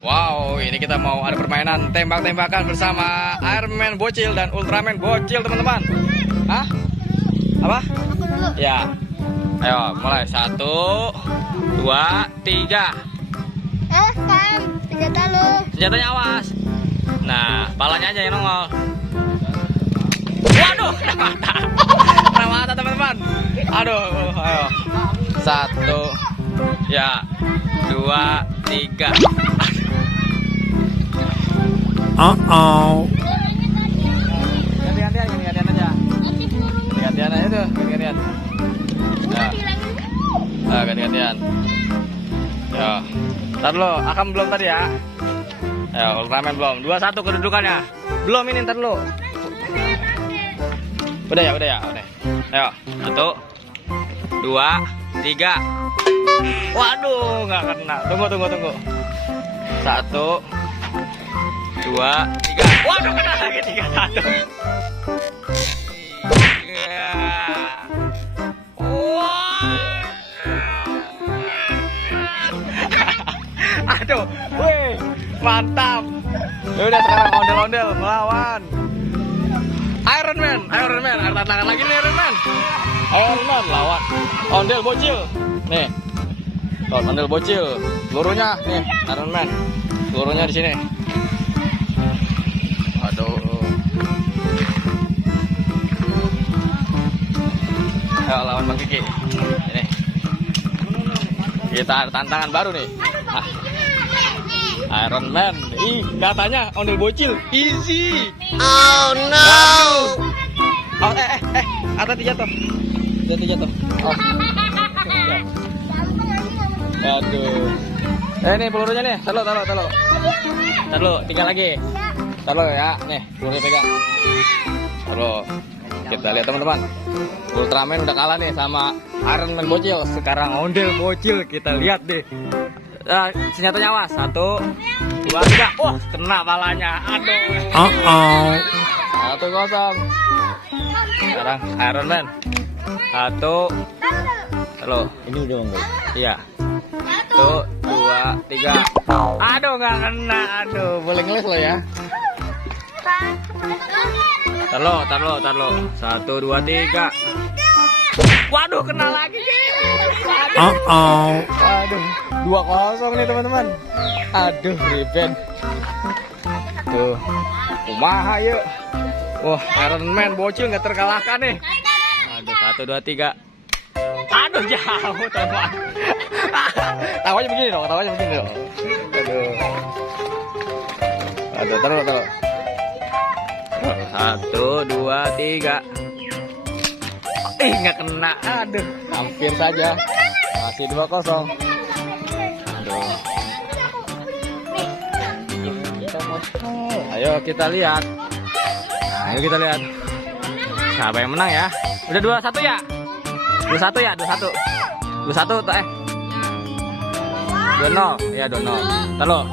Wow, ini kita mau ada permainan tembak-tembakan bersama Iron Man bocil dan Ultraman bocil, teman-teman. Hah? Apa? Aku dulu. Ya. Ayo, mulai. 1, 2, 3. Kan, senjata lu. Senjatanya awas. Nah, palanya aja yang nongol. Waduh, kena mata. Kena mata, teman-teman. Aduh, ayo. 1, ya, 2, 3. Ganti-gantian aja. Ganti-gantian aja tuh, ganti-gantian. Ya. Ganti-gantian. Ya. Ntar lo, Akam belum tadi ya. Ya, Ultraman belum. 2-1 kedudukannya. Belum ini, ntar lo. Udah ya. Ayo, 1, 2, 3. Waduh, nggak kena. Tunggu. 1, 2, 3. Waduh, kena lagi 3-1. Aduh, wih, mantap. Ya udah, sekarang ondel-ondel melawan Iron Man. Ada tantangan lagi nih Iron Man lawan ondel bocil. Nih, ondel bocil. Pelurunya nih Iron Man. Pelurunya di sini. Aduh. Ayo lawan Bang Kiki. Ini. Kita ada tantangan baru nih. Iron Man. Ih, katanya ondel bocil easy. Oh no. Oh, hati jatuh. Oh. Aduh. Ini pelurunya nih. Taruh. Taruh, 3 lagi. Taruh ya. Nih, pelurunya pegang. Taruh. Kita lihat teman-teman. Ultraman udah kalah nih sama Iron Man bocil. Sekarang ondel bocil, kita lihat deh. Senjatanya awas. 1, 2, 3. Wah, kena palanya. Aduh. 1-0. Sekarang Iron Man. 1. Halo. Ini udah enggak? Iya. 1, 2, 3. Aduh, nggak kena. Aduh, boleh ngeles lo ya. Taruh. 1, 2, 3. Waduh, kena lagi. Aduh, 2-0 nih teman-teman. Aduh, revenge. Tuh, kumaha yuk. Wah, Iron Man bocil nggak terkalahkan nih. Aduh, 1, 2, 3. Aduh, jauh teman. Tawanya begini dong. Aduh, taruh. 1, 2, 3. Ih, nggak kena. Aduh, hampir saja. Masih 2-0. Aduh. Ayo kita lihat. Siapa yang menang ya? Udah 2-1 ya? 2-1 2-0. Ya, 2-0. Taruh.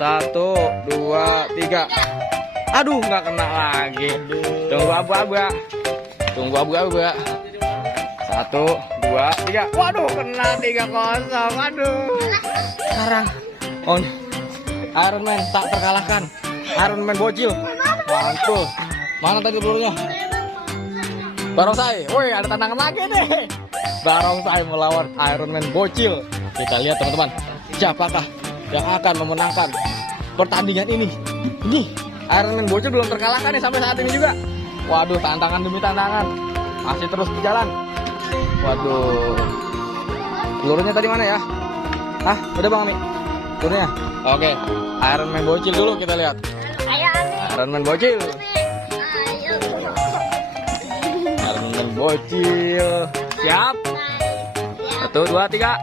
1, 2, 3. Aduh, nggak kena lagi. Tunggu abu-abu. 1, 2, 3. Waduh, kena 3-0. Aduh. Sekarang Iron Man tak terkalahkan. Iron Man bocil. Mantul. Mana tadi pelurunya? Barongsai. Woi, ada tantangan lagi nih. Barongsai melawan Iron Man bocil. Kita lihat teman-teman, siapakah yang akan memenangkan pertandingan ini. Ini Iron Man bocil belum terkalahkan nih sampai saat ini juga. Waduh, tantangan demi tantangan masih terus berjalan. Waduh, pelurunya tadi mana ya? Udah Bang nih pelurunya. Oke, Iron Man bocil dulu kita lihat. Iron Man bocil. Iron Man bocil. Siap. 1, 2, 3.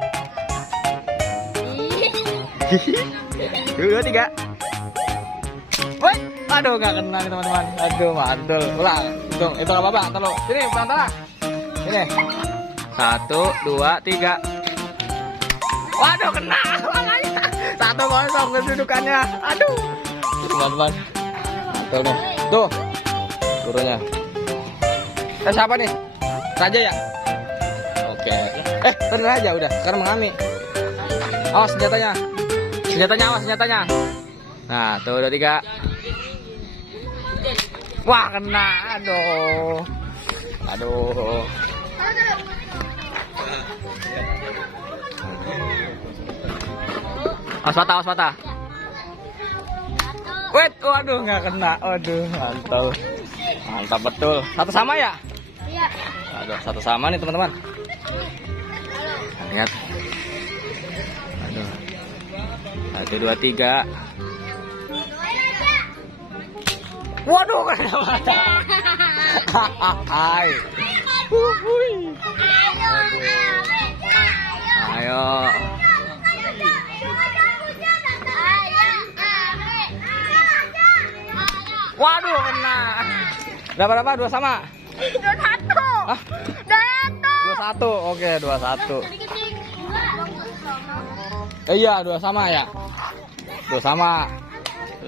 2, 3. Woi, aduh, nggak kena nih teman-teman. Aduh, mantul. Ulang. Itu nggak apa-apa. Taruh. Sini, pelan-pelan. Ini. 1, 2, 3. Waduh, kena. 1-0 kedudukannya. Aduh. Teman-teman. Mantul nih. Tuh. Turunnya. Siapa nih? Raja ya? Oke. Tenang aja udah. Sekarang mengami. Awas senjatanya. Senjatanya awas, senjatanya. Nah, tuh udah 3. Wah, kena. Aduh. Aduh. Awas patah, awas patah. Wait, waduh nggak kena. Waduh, mantap. Mantap betul. Satu sama ya? Iya. Aduh, satu sama nih teman-teman. Lihat. Aduh. 1, 2, 3. Waduh, kena mata. Hai. Ayo. Waduh, kena. Berapa? 2 sama? 21. Hah? 21. Oke, 21. Iya, 2 sama ya. 2 sama.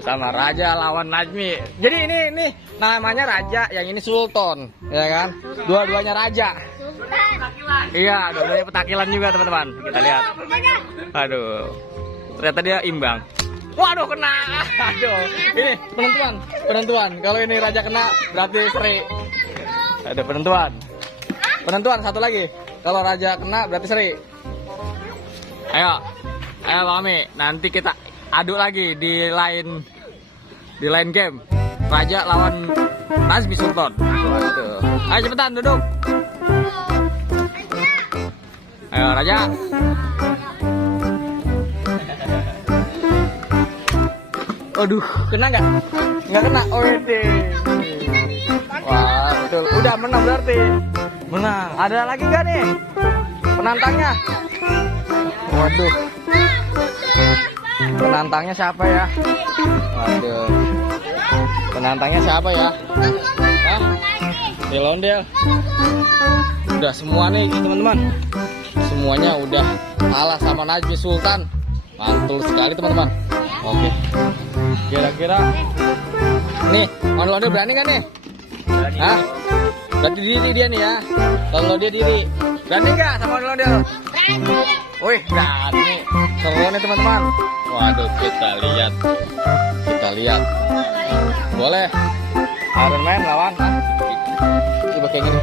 2 sama. Raja lawan Najmi. Jadi ini namanya Raja, yang ini Sultan, ya kan? Dua-duanya Raja. Iya, dua-duanya petakilan juga, teman-teman. Kita lihat. Aduh. Ternyata dia imbang. Waduh, kena. Aduh. Ini penentuan. Kalau ini Raja kena berarti seri. Ada penentuan. Penentuan satu lagi. Kalau Raja kena berarti seri. Ayo Bang Ami, nanti kita adu lagi di lain game. Raja lawan Nazmi Sultan. Waduh. Ayo cepetan duduk. Ayo Raja. Aduh, kena nggak? Nggak kena. Oh ini. Wah, betul. Udah menang berarti. Menang. Ada lagi nggak nih penantangnya? Waduh. Penantangnya siapa ya? Waduh. Penantangnya siapa ya? Hah? Ondel-ondel. Udah semua nih teman-teman. Semuanya udah kalah sama Najmi Sultan. Mantul sekali teman-teman. Oke. Kira-kira nih, ondel-ondel berani nggak nih? Hah? Berarti diri dia nih ya. Kalau dia diri, berani nggak sama ondel-ondel? Berani. Wih, berani. Seru nih teman-teman. Waduh, kita lihat. Boleh. Iron Man lawan. Coba kayak gini.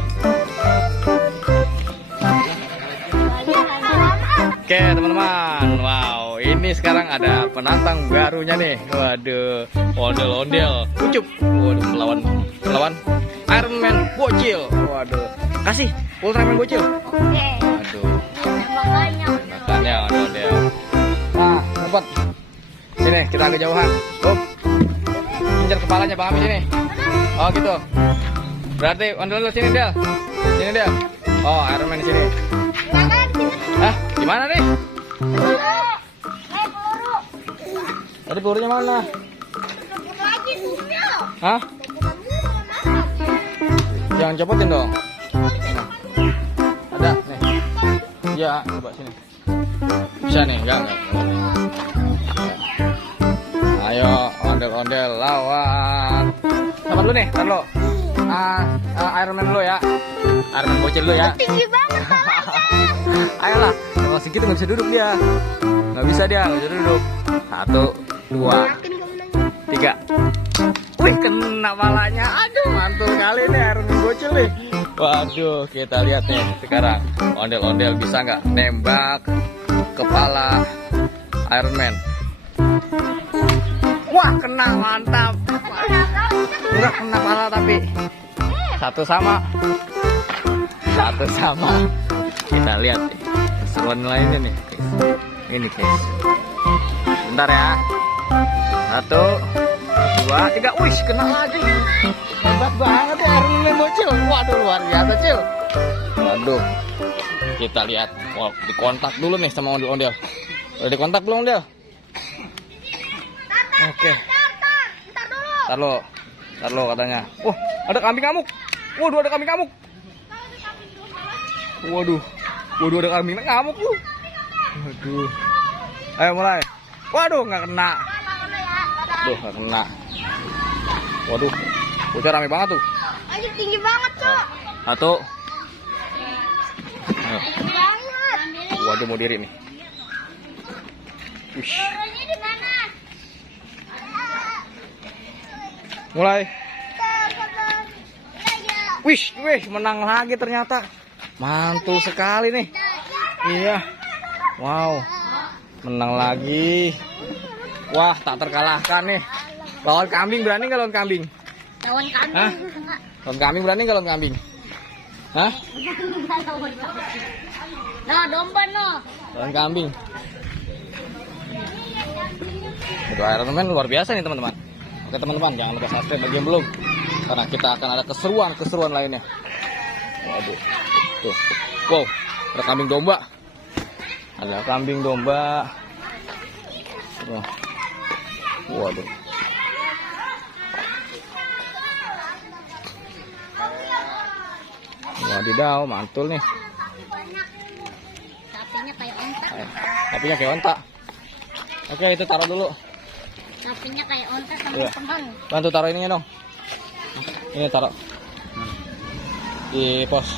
Oke teman-teman, wow, ini sekarang ada penantang barunya nih. Waduh, ondel-ondel, ucup. Waduh, melawan Iron Man bocil. Waduh, kasih Ultraman bocil. Oke. Waduh, makanya ondel-ondel. Nah, ngumpet. Sini, kita agak jauhan. Up. Incer kepalanya Bang Ami sini. Oh gitu. Berarti ondel-ondel sini Del. Sini Del. Oh, Iron Man di sini. Hah? Gimana nih? Tadi pelurunya mana? Hah? Jangan copotin dong. Nah. Ada nih. Iya, coba sini. Bisa nih, enggak. Ayo, ondel-ondel lawan. Sama dulu nih, taruh. Iron Man dulu ya. Iron Man bocil dulu ya. Tinggi banget palanya. Ayolah, kalau segitu nggak bisa duduk dia. Nggak bisa duduk. 1, 2, 3. Wih, kena palanya. Aduh, mantul kali nih Iron Man bocil nih. Waduh, kita lihat nih sekarang. Ondel-ondel bisa nggak nembak kepala Iron Man? Wah, kena, mantap. Enggak kena pala tapi satu sama. Kita lihat nih keseruan lainnya nih. Ini guys. Bentar ya. 1, 2, 3. Wih, kena lagi. Hebat banget ya Iron Man bocil. Waduh, luar biasa Cil. Waduh. Kita lihat. Wow, dikontak dulu nih sama ondel-ondel. Udah dikontak belum ondel? Oke. Ntar lo katanya. Wah, ada kambing ngamuk. Waduh, ada kambing ngamuk. Waduh, ada kambing ngamuk lu. Waduh. Ayo mulai. Waduh, nggak kena. Nggak kena. Waduh, bocah rame banget tuh. Ayo tinggi banget, Cok. 1. Tinggi banget. Waduh, mau diri nih. Ush. Mulai. Wih, menang lagi ternyata. Mantul sekali nih. Iya. Wow. Menang lagi. Wah, tak terkalahkan nih. Lawan kambing berani nggak lawan kambing? Lawan kambing. Hah? Lawan kambing berani nggak lawan kambing? Hah? Nah, domba no. Lawan kambing. Itu Iron Man luar biasa nih teman-teman. Oke teman-teman, jangan lupa subscribe bagi yang belum, karena kita akan ada keseruan lainnya. Waduh, tuh, wow, ada kambing domba, Tuh. Waduh, wadidaw, mantul nih. Sapinya kayak onta. Sapinya kayak onta. Oke, itu taruh dulu. Sapinya kayak onta Iya. teman-teman. Bantu taruh ininya dong. Ini taruh di pos.